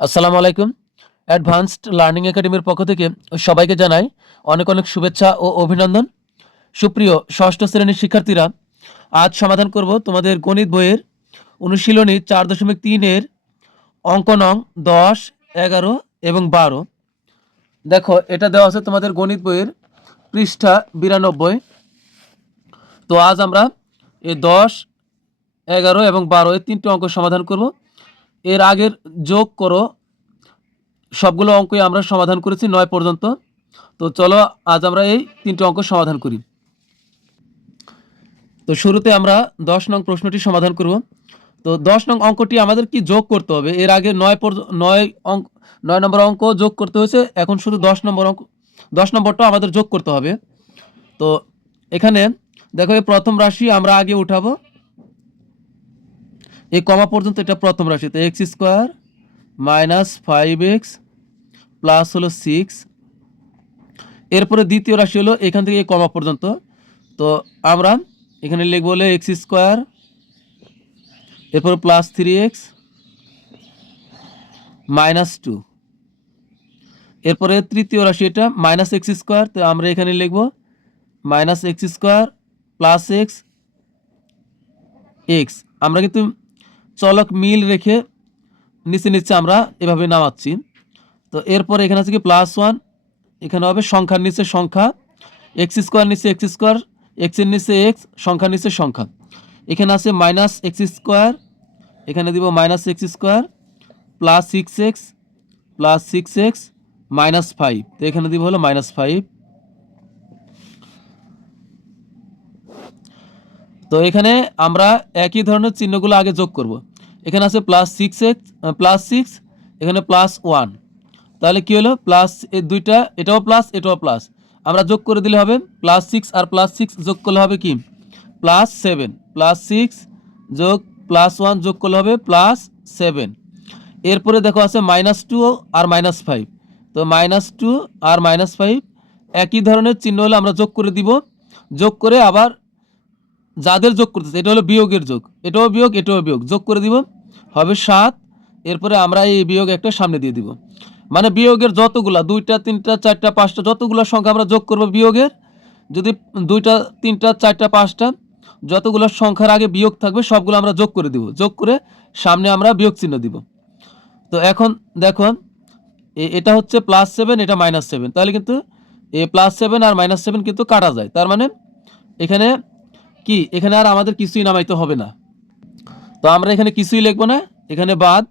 আসসালামু আলাইকুম। Advanced learning একাডেমির পক্ষ থেকে সবাইকে জানাই অনেক অনেক শুভেচ্ছা ও অভিনন্দন। সুপ্রিয় ষষ্ঠ শ্রেণীর শিক্ষার্থীরা, আজ সমাধান করব তোমাদের গণিত বইয়ের অনুশীলনী 4.3 এর অঙ্ক নং 10, 11 এবং 12। দেখো, এটা দেওয়া আছে তোমাদের গণিত বইয়ের পৃষ্ঠা 92। তো আজ আমরা এই 10, 11 এবং 12 এই তিনটি অঙ্ক সমাধান করব। এর আগের যোগ করো সবগুলো অঙ্কই আমরা সমাধান করেছি 9 পর্যন্ত। তো চলো আজ আমরা এই তিনটি অঙ্ক সমাধান করি। তো শুরুতে আমরা 10 নং প্রশ্নটি সমাধান করব। তো 10 নং অঙ্কটি আমাদের কি যোগ করতে হবে? এর আগে 9 নম্বর অঙ্ক যোগ করতে হয়েছে, এখন শুধু 10 নম্বর অঙ্ক, 10 নম্বরটা আমাদের যোগ করতে হবে। তো এখানে দেখো, এই প্রথম রাশি আমরা আগে উঠাবো, এই কমা পর্যন্ত এটা প্রথম রাশি। তো x square minus 5x plus হলো 6। এরপরে দ্বিতীয় রাশি হলো এখান থেকে এই কমা পর্যন্ত। তো আমরা এখানে লিখবো হলে এক্স স্কোয়ার, এরপর প্লাস 3x মাইনাস 2। এরপরে তৃতীয় রাশি এটা মাইনাস এক্স স্কোয়ার, তো আমরা এখানে লিখবো minus x square plus x x. আমরা কিন্তু চলক মিল রেখে নিচে নিচে আমরা এভাবে নামাচ্ছি। তো এরপরে এখানে আছে কি প্লাস 1, এখানে হবে সংখ্যার নিচে সংখ্যা, এক্স স্কোয়ার নিচে এক্স স্কোয়ার, এক্সের নিচে এক্স, সংখ্যার নিচে সংখ্যা। এখানে আছে মাইনাস এক্স স্কোয়ার, এখানে দিব minus x square plus 6x plus 6x minus 5। তো এখানে দিব হলো মাইনাস 5। তো এখানে আমরা একই ধরনের চিহ্নগুলো আগে যোগ করব। এখানে আছে প্লাস 6x প্লাস 6, এখানে প্লাস 1। তাহলে কি হলো, প্লাস এই দুইটা, এটাও প্লাস এটাও প্লাস, আমরা যোগ করে দিলে হবে প্লাস 6 আর প্লাস 6 যোগ করলে হবে কি প্লাস 7, প্লাস 6 যোগ প্লাস 1 যোগ করলে হবে প্লাস 7। এরপরে দেখো আছে মাইনাস 2 আর মাইনাস 5। তো মাইনাস 2 আর মাইনাস 5 একই ধরনের চিহ্ন হলে আমরা যোগ করে দিব। যোগ করে আবার যাদের যোগ করতেছে, এটা হলো বিয়োগের যোগ, এটাও বিয়োগ এটাও বিয়োগ, যোগ করে দিব হবে 7। এরপরে আমরা এই বিয়োগ একটা সামনে দিয়ে দিব, মানে বিয়োগের যতগুলা 2টা 3টা 4টা 5টা যতগুলো সংখ্যা আমরা যোগ করব বিয়োগের, যদি 2টা 3টা 4টা 5টা যতগুলো সংখ্যার আগে বিয়োগ থাকবে সবগুলো আমরা যোগ করে দিব, যোগ করে সামনে আমরা বিয়োগ চিহ্ন দিব। তো এখন দেখো, এটা হচ্ছে প্লাস 7, এটা মাইনাস 7, তাহলে কিন্তু এই প্লাস 7 আর মাইনাস 7 কিন্তু কাটা যায়। তার মানে এখানে কি, এখানে আর আমাদের কিছুই নামাইতে হবে না। তো আমরা এখানে কিছুই লিখবো না, এখানে বাদ।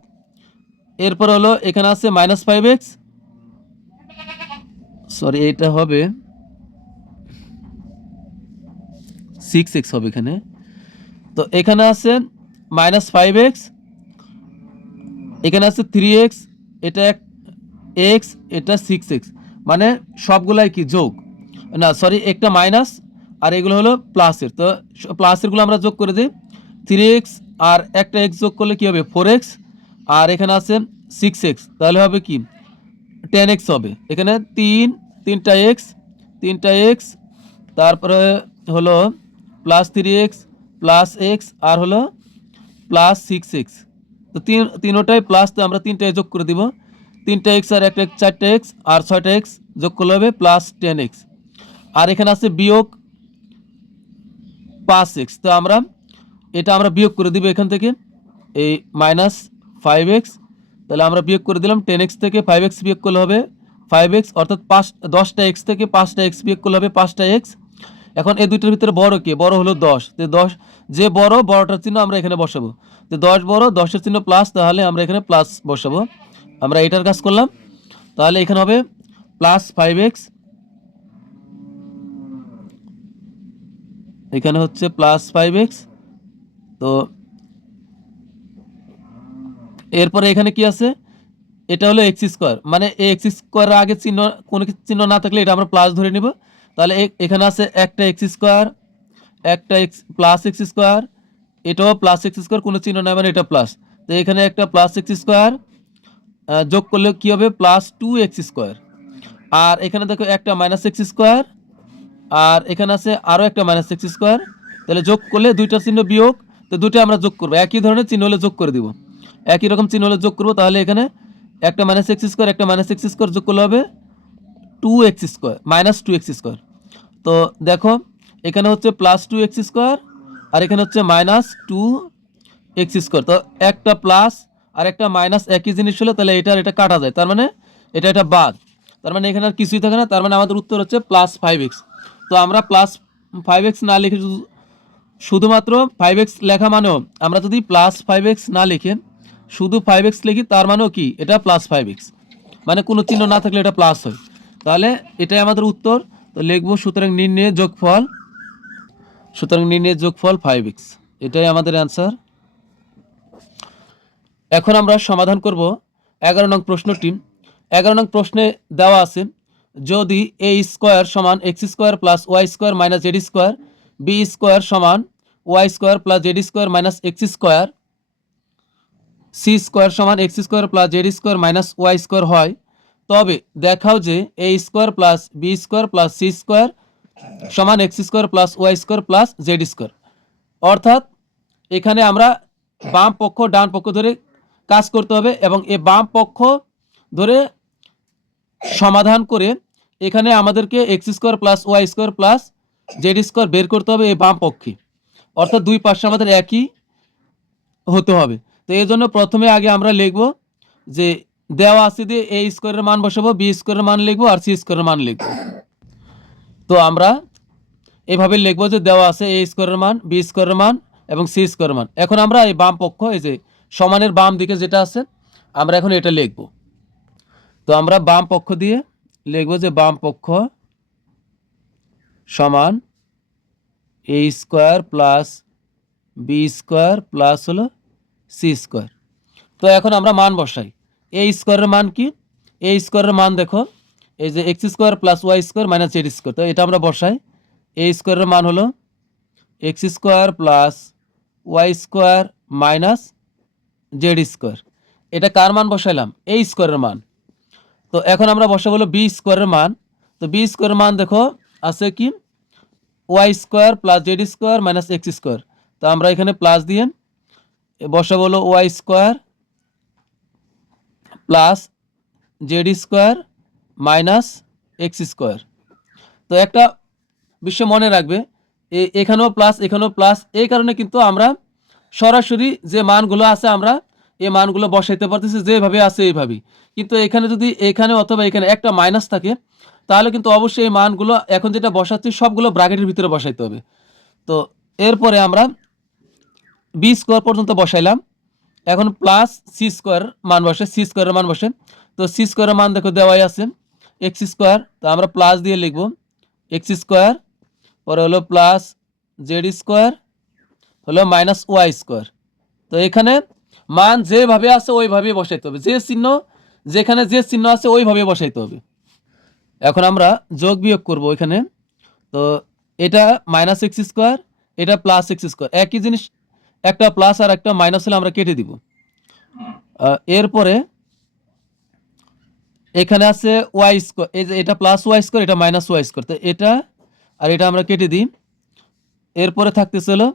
এরপর হলো এখানে আছে মাইনাস 5x, সরি এটা হবে 6x হবে এখানে। তো এখানে আছে মাইনাস 5x, এখানে আছে 3x, এটা এক্স, এটা 6x, মানে সবগুলাই কি যোগ, না সরি একটা মাইনাস আর এগুলো হলো প্লাসের। তো প্লাসেরগুলো আমরা যোগ করে দিই, 3x আর একটা এক্স যোগ করলে কি হবে 4x, আর এখানে আছে 6x, তাহলে হবে কি 10x হবে। এখানে 3টা এক্স, তারপরে হলো প্লাস 3x প্লাস এক্স আর হলো প্লাস 6x। তো তিনোটাই প্লাস, তো আমরা 3টায় যোগ করে দিব, 3টা এক্স আর একটা 4টা এক্স আর 6টা এক্স যোগ করলে হবে প্লাস 10x। আর এখানে আছে বিয়োগ 5x, তো এটা আমরা বিয়োগ করে দিব এখান থেকে, এই মাইনাস 5x, তাহলে আমরা বিয়োগ করে দিলাম 10x থেকে 5x বিয়োগ করলে হবে 5x, অর্থাৎ 10টা এক্স থেকে 5টা এক্স বিয়োগ করলে হবে 5টা এক্স। এখন এই দুইটার ভিতরে বড় কে, বড় হলো 10, তো 10 যে বড়টার চিহ্ন আমরা এখানে বসাবো। তো 10 বড়, 10এর চিহ্ন প্লাস, তাহলে আমরা এখানে প্লাস বসাবো। আমরা এটার কাজ করলাম, তাহলে এখানে হবে প্লাস 5x, এখানে হচ্ছে প্লাস 5x। তো এরপরে এখানে কি আছে, এটা হলো এক্স স্কোয়ার, মানে এই এক্স স্কোয়ারের আগে চিহ্ন কোনো কিছু চিহ্ন না থাকলে এটা আমরা প্লাস ধরে নিব। তাহলে এখানে আছে একটা এক্স স্কোয়ার, একটা এক্স প্লাস এক্স স্কোয়ার, এটাও প্লাস এক্স স্কোয়ার, কোনো চিহ্ন নাই মানে এটা প্লাস। তো এখানে একটা প্লাস এক্স স্কোয়ার যোগ করলে কি হবে প্লাস 2x স্কোয়ার। আর এখানে দেখো একটা মাইনাস এক্স স্কোয়ার, আর এখানে আছে আরও একটা মাইনাস এক্স স্কোয়ার, তাহলে যোগ করলে দুইটা চিহ্ন বিয়োগ, তো দুটো আমরা যোগ করবো, একই ধরনের চিহ্ন হলে যোগ করে দিব, একই রকম চিহ্ন হলে যোগ করবো। তাহলে এখানে একটা মাইনাস এক্স স্কোয়ার একটা মাইনাস এক্স স্কোয়ার যোগ করলে হবে two x square minus two x square. তো দেখো এখানে হচ্ছে প্লাস টু এক্স স্কোয়ার আর এখানে হচ্ছে মাইনাস টু এক্স স্কোয়ার। তো একটা প্লাস আর একটা মাইনাস একই জিনিস হলে তাহলে এটা আর এটা কাটা যায়, তার মানে এটা বাদ, তার মানে এখানে আর কিছুই থাকে না, তার মানে আমাদের উত্তর হচ্ছে প্লাস ফাইভ এক্স। তো আমরা প্লাস ফাইভ এক্স না লিখে শুধুমাত্র ফাইভ এক্স লেখা মানেও আমরা যদি প্লাস ফাইভ এক্স না লিখে শুধু ফাইভ এক্স লিখি তার মানেও কি এটা প্লাস ফাইভ এক্স, মানে কোনো চিহ্ন না থাকলে এটা প্লাস হয়, তাহলে এটাই আমাদের উত্তর। তো লিখবো সুতরাং নির্ণয়ের যোগফল ফাইভ এক্স, এটাই আমাদের অ্যান্সার। এখন আমরা সমাধান করব 11 নং প্রশ্নটি। 11 নং প্রশ্নে দেওয়া আছে যদি এ স্কোয়ার সমান X square plus Y square minus Z square, B square সমান Y square plus Z square minus x square, C square সমান X square plus Z square minus Y square হয়, তবে দেখাও যে A square plus B square plus C square সমান X square plus Y square plus Z square. অর্থাৎ এখানে আমরা বাম পক্ষ ডান পক্ষ ধরে কাজ করতে হবে এবং এই বাম পক্ষ ধরে সমাধান করে এখানে আমাদেরকে x square plus Y square plus Z square বের করতে হবে এই বাম পক্ষে, অর্থাৎ দুই পাশে আমাদের একই হতে হবে। তো এই জন্য প্রথমে আগে আমরা লিখব যে দেওয়া আছে দিয়ে এ স্কোয়ারের মান বসাবো, বি স্কোয়ারের মান লিখবো আর সি স্কোয়ারের মান লিখবো। তো আমরা এভাবে লিখবো যে দেওয়া আছে এ স্কোয়ারের মান, বি স্কোয়ারের মান এবং সি স্কোয়ারের মান। এখন আমরা এই বাম পক্ষ এই যে সমানের বাম দিকে যেটা আছে আমরা এখন এটা লিখব। তো আমরা বাম পক্ষ দিয়ে লিখব যে বাম পক্ষ সমান A square plus B square plus হলো সি স্কোয়ার। তো এখন আমরা মান বসাই। এ স্কোয়ারের মান কি? এ স্কোয়ারের মান দেখো এই যে x square plus Y square minus Z square. তো এটা আমরা বসাই। এ স্কোয়ারের মান হলো x square plus Y square minus Z square. এটা কার মান বসাইলাম? এ স্কোয়ারের মান। তো এখন আমরা বসাবো হলো বি স্কোয়ারের মান। তো বি স্কোয়ারের মান দেখো আছে কি y square plus Z square minus x square. তো আমরা এখানে প্লাস দিয়ে বসাবো হলো y square plus Z square minus x square. তো একটা বিষয় মনে রাখবে এখানেও প্লাস এখানেও প্লাস, এই কারণে কিন্তু আমরা সরাসরি যে মানগুলো আছে আমরা এই মানগুলো বসাইতে পারতেছি যেভাবে আছে এইভাবেই। কিন্তু এখানে যদি এখানে অথবা এখানে একটা মাইনাস থাকে তাহলে কিন্তু অবশ্যই এই মানগুলো এখন যেটা বসাচ্ছি সবগুলো ব্র্যাকেটের ভিতরে বসাইতে হবে। তো এরপরে আমরা বি স্কোয়ার পর্যন্ত বসাইলাম, এখন প্লাস সি স্কোয়ার মান বসে, সি স্কোয়ারের মান বসে। তো সি স্কোয়ারের মান দেখো দেওয়াই আছে এক্স স্কোয়ার, তো আমরা প্লাস দিয়ে লিখব এক্স স্কোয়ার, পরে হলো প্লাস জেড স্কোয়ার হলো মাইনাস ওয়াই স্কোয়ার। তো এখানে মান যেভাবে আছে ওইভাবেই বসাইতে হবে, যে চিহ্ন যেখানে যে চিহ্ন আছে ওইভাবে বসাইতে হবে। এখন আমরা যোগ বিয়োগ করব এখানে। তো এটা মাইনাস এক্স স্কোয়ার, এটা প্লাস এক্স স্কোয়ার, একই জিনিস, একটা প্লাস আর একটা মাইনাস হলে আমরা কেটে দিব। এরপরে এখানে আছে ওয়াই স্কোয়ার, এই যে এটা প্লাস ওয়াই স্কোয়ার এটা মাইনাস ওয়াই স্কোয়ার, তো এটা আর এটা আমরা কেটে দিই। এরপরে থাকতেছে হলো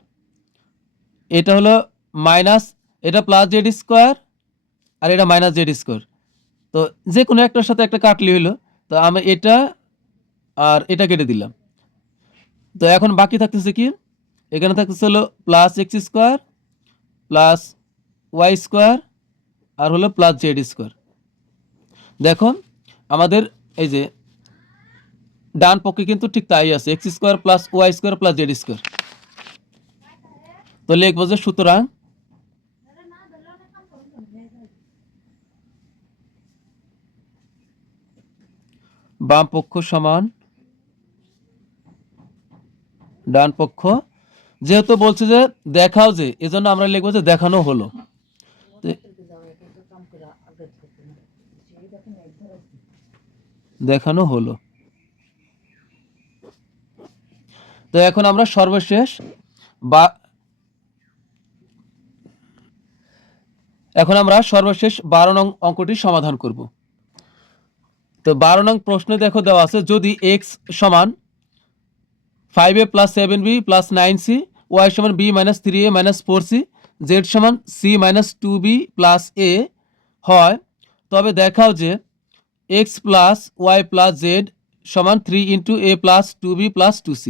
এটা হলো মাইনাস, এটা প্লাস জেড স্কোয়ার আর এটা মাইনাস জেড স্কোয়ার। তো যে কোনো একটার সাথে একটা কাটলি হলো, তো আমি এটা আর এটা কেটে দিলাম। তো এখন বাকি থাকতেছে কি, এখানে থাকতেছে হলো plus X square plus Y square আর হলো প্লাস জেড স্কোয়ার। দেখো আমাদের এই যে ডান পক্ষে কিন্তু ঠিক তাই আছে, x square plus Y square plus Z square. তো লিখবো যে সুতরাং বাম পক্ষ সমান ডান পক্ষ, যেহেতু বলছে যে দেখাও যে এজন্য আমরা লিখবো যে দেখানো হলো। দেখানো হলো। তো এখন আমরা সর্বশেষ 12 নং অঙ্কটি সমাধান করব। তো 12 নং প্রশ্নে দেখো দেওয়া আছে যদি x সমান 5a plus 7b plus 9c, y সমান b minus 3a minus 4c, z সমান c minus 2b plus a হয়, তবে দেখাও যে x plus y plus z সমান 3 ইন্টু এ প্লাস 2b প্লাস 2c।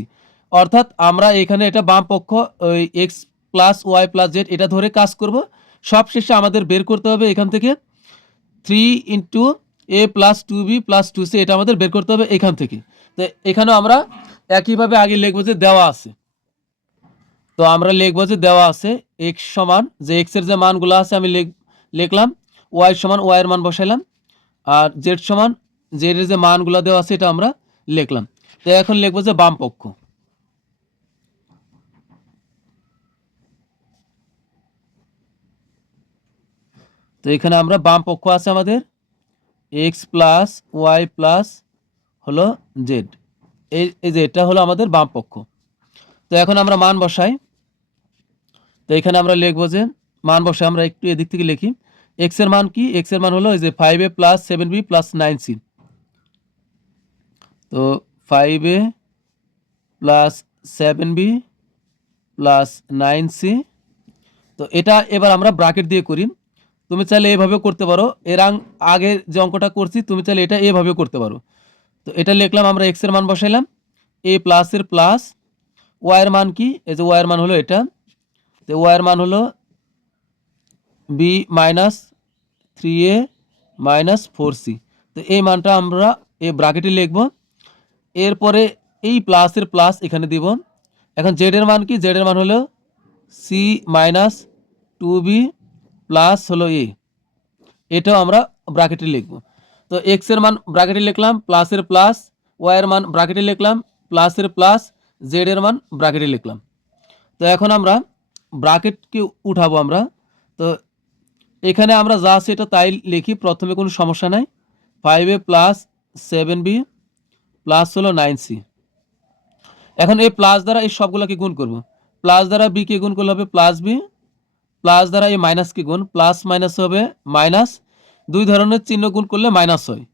অর্থাৎ আমরা এখানে এটা বাম পক্ষ ওই x plus y plus z এটা ধরে কাজ করব। সবশেষে আমাদের বের করতে হবে এখান থেকে 3 ইন্টু এ প্লাস 2b প্লাস 2c, এটা আমাদের বের করতে হবে এখান থেকে। তো এখানেও আমরা একইভাবে আগে লিখবো যে দেওয়া আছে, তো আমরা লিখবো যে দেওয়া আছে এক্স সমান যে এক্সের যে মানগুলো আছে আমি লিখলাম, ওয়াই সমান ওয়াইয়ের মান বসাইলাম, আর জেড সমান জেডের যে মানগুলো দেওয়া আছে এটা আমরা লিখলাম। তো এখন লিখবো যে বাম পক্ষ। তো এখানে আমরা বাম পক্ষ আছে আমাদের এক্স প্লাস ওয়াই প্লাস হলো জেড, এই যে এটা হলো আমাদের বাম পক্ষ। তো এখন আমরা মান বসাই। তো এখানে আমরা লিখবো যে মান বসাই, আমরা একটু এদিক থেকে লিখি। এক্স এর মান কি? এক্স এর মান হলো এই যে 5a plus 7b plus 9c। তো 5a plus 7b plus 9c। তো এটা এবার আমরা ব্র্যাকেট দিয়ে করি। তুমি চাইলে এভাবেও করতে পারো, আগের যে অঙ্কটা করছি তুমি চাইলে এটা এভাবেও করতে পারো। তো এটা লিখলাম আমরা এক্স এর মান বসাইলাম, এ প্লাসের প্লাস ওয়াইয়ের মান কি? এই যে ওয়াইয়ের মান হলো এটা, তো ওয়াইয়ের মান হলো B minus 3a minus 4c। তো এই মানটা আমরা এই ব্র্যাকেটে লিখব। এরপরে এই প্লাসের প্লাস এখানে দিব। এখন জেডের মান কি? জেডের মান হলো সি মাইনাস 2b প্লাস হলো এ, এটাও আমরা ব্র্যাকেটে লিখব। তো এক্স এর মান ব্র্যাকেটে লিখলাম, প্লাসের প্লাস, ওয়াইয়ের মান ব্র্যাকেটে লিখলাম, প্লাসের প্লাস, জেডের মান ব্র্যাকেটে লিখলাম। তো এখন আমরা ব্র্যাকেটকে উঠাবো আমরা। তো এখানে আমরা যা আছে এটা তাই লিখি, প্রথমে কোনো সমস্যা নাই। 5a প্লাস 7b প্লাস হলো 9c। এখন এই প্লাস দ্বারা এই সবগুলোকে গুণ করব। প্লাস দ্বারা বি কে গুণ করলে হবে প্লাস বি, প্লাস দ্বারা এই মাইনাসকে গুণ, প্লাস মাইনাস হবে মাইনাস, দুই ধরনের চিহ্ন গুণ করলে মাইনাস হয়।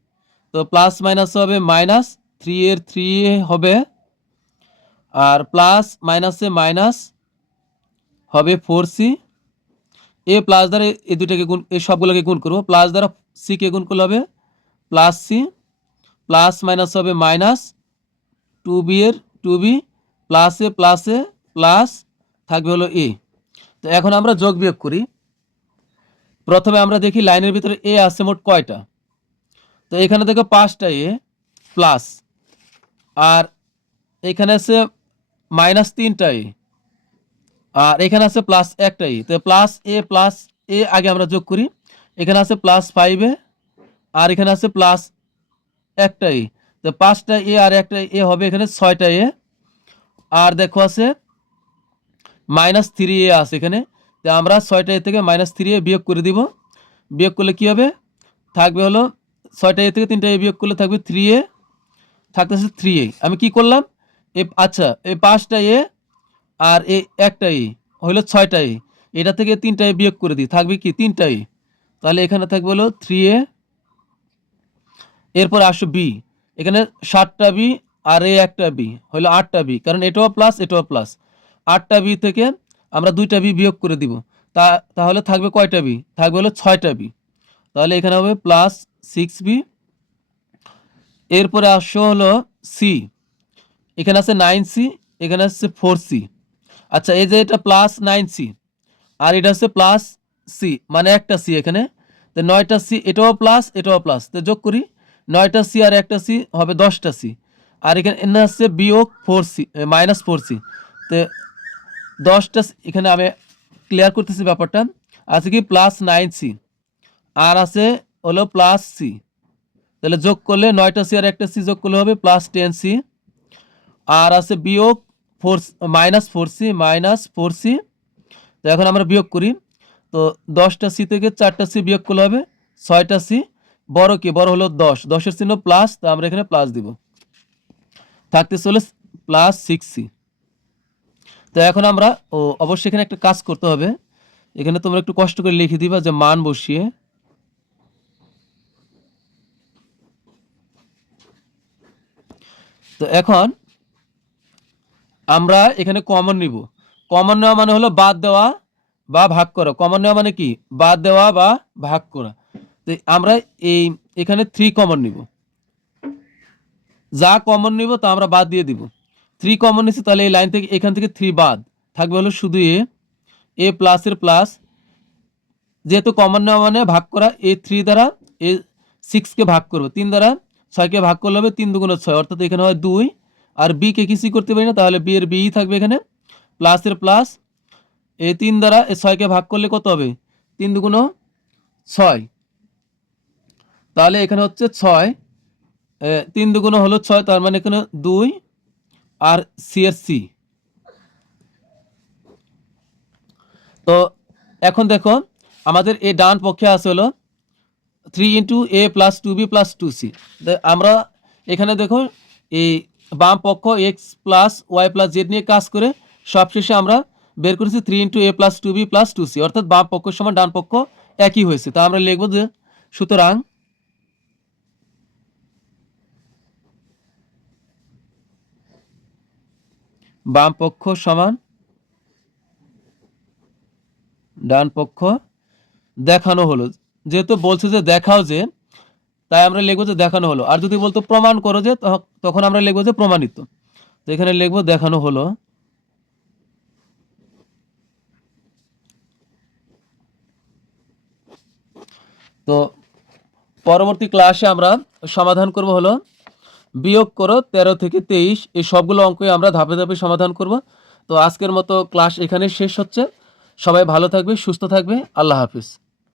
তো প্লাস মাইনাস হবে মাইনাস, 3 এর 3a হবে, আর প্লাস মাইনাসে মাইনাস হবে 4c। এ প্লাস দ্বারা এই দুটাকে গুণ, এই সবগুলোকে গুণ করবো। প্লাস দ্বারা সি কে গুণ করলে হবে প্লাস সি, প্লাস মাইনাস হবে মাইনাস, 2b এর 2b, প্লাসে প্লাসে প্লাস থাকবে হলো এ। তো এখন আমরা যোগ বিয়োগ করি। প্রথমে আমরা দেখি লাইনের ভিতরে এ আছে মোট কয়টা। তো এখানে দেখো 5টা এ প্লাস, আর এখানে আছে মাইনাস 3টা এ, আর এখানে আছে প্লাস 1টা এ। তো প্লাস এ আগে আমরা যোগ করি। এখানে আছে প্লাস 5a, আর এখানে আছে প্লাস 1টা এ। তো 5টা এ আর 1টা এ হবে এখানে 6টা এ। আর দেখো আছে মাইনাস 3a আছে এখানে। তো আমরা 6টা এ থেকে মাইনাস 3a বিয়োগ করে দিব। বিয়োগ করলে কি হবে? থাকবে হলো 6টা এ থেকে 3টা এ বিয়োগ করলে থাকবে 3a, থাকতেছে 3a। আমি কি করলাম? আচ্ছা, এই 5টা এ আর এই 1টা এ হলো 6টা এ, এটা থেকে 3টা এ বিয়োগ করে দিই, থাকবে কি 3টা এ। তাহলে এখানে থাকবে হলো 3a। এরপর আসো বি, এখানে 7টা বি আর এই একটা বি হলো 8টা বি, কারণ এটাও প্লাস এটাও প্লাস। 8টা বি থেকে আমরা 2টা বি বিয়োগ করে দিব, তাহলে থাকবে কয়টা বি? থাকবে হলো 6টা বি। তাহলে এখানে হবে প্লাস 6b। এরপরে আসো হলো সি, এখানে আছে 9c, এখানে আছে 4c। আচ্ছা, এই যে এটা প্লাস 9c আর এটা হচ্ছে প্লাস সি, মানে একটা সি এখানে। তো 9টা সি, এটাও প্লাস এটাও প্লাস, তো যোগ করি 9টা সি আর একটা সি হবে 10টা সি। আর এখানে আসছে বিয়োগ 4c মাইনাস 4c। তো 10টা, এখানে আমি ক্লিয়ার করতেছি ব্যাপারটা। আছে কি প্লাস 9c আর আছে হলো প্লাস সি, তাহলে যোগ করলে 9টা সি আর একটা সি যোগ করলে হবে প্লাস 10c। আর আছে বিয়োগ 4 মাইনাস 4c। তো এখন আমরা বিয়োগ করি। তো 10টা সি থেকে 4টা সি বিয়োগ করলে হবে 6টা সি। বড় কি? বড় হলো 10, 10-এর চিহ্ন প্লাস, তো আমরা এখানে প্লাস দিব, থাকতে চলে প্লাস 6c। তো এখন আমরা অবশ্যই এখানে একটা কাজ করতে হবে। এখানে তোমরা একটু কষ্ট করে লিখে দিবা যে মান বসিয়ে। তো এখন আমরা এখানে কমন নিব। কমন নেওয়া মানে হলো বাদ দেওয়া বা ভাগ করা। কমন নেওয়া মানে কি? বাদ দেওয়া বা ভাগ করা। তো আমরা এখানে 3 কমন নিব, যা কমন নিব তা আমরা বাদ দিয়ে দিব। 3 কমন নিচ্ছি, তাহলে এই লাইন থেকে এখান থেকে 3 বাদ থাকবে হলো শুধু এ প্লাসের প্লাস, যেহেতু কমন নেওয়া মানে ভাগ করা, এ 3 দ্বারা এ 6কে ভাগ করবো, 3 দ্বারা 6কে ভাগ করলে হবে 3 দুগুণ 6, অর্থাৎ এখানে হয় 2। আর বি কে কিছুই করতে পারি না, তাহলে বি এর বি থাকবে এখানে, প্লাসের প্লাস, এই 3 দ্বারা এই 6কে ভাগ করলে কত হবে, 3 দুগুণ 6, তাহলে এখানে হচ্ছে 6, 3 দুগুণ হলো 6, তার মানে এখানে 2 আর সি এর সি। তো এখন দেখো আমাদের এই ডান পক্ষে আছে হলো 3 ইন্টু এ প্লাস 2b প্লাস 2c। আমরা এখানে দেখো এই বাম পক্ষ x plus y plus z নিয়ে কাজ করে সবশেষে আমরা বের করেছি 3 ইন্টু এ প্লাস 2b প্লাস 2c, অর্থাৎ বাম পক্ষ সমান ডান পক্ষ একই হয়েছে। তা আমরা লিখব যে সুতরাং বাম পক্ষ সমান ডান পক্ষ দেখানো হলো। যেহেতু বলছে যে দেখাও যে, তাই আমরা লিখবো যে দেখানো হলো। আর যদি বলতো প্রমাণ করো যে, তখন আমরা লিখবো যে প্রমাণিত। তো এখানে লিখবো দেখানো হলো। তো পরবর্তী ক্লাসে আমরা সমাধান করব হলো বিয়োগ করো 13 থেকে 23, এই সবগুলো অঙ্কই আমরা ধাপে ধাপে সমাধান করব। তো আজকের মতো ক্লাস এখানে শেষ হচ্ছে। সবাই ভালো থাকবে, সুস্থ থাকবে, আল্লাহ হাফিজ।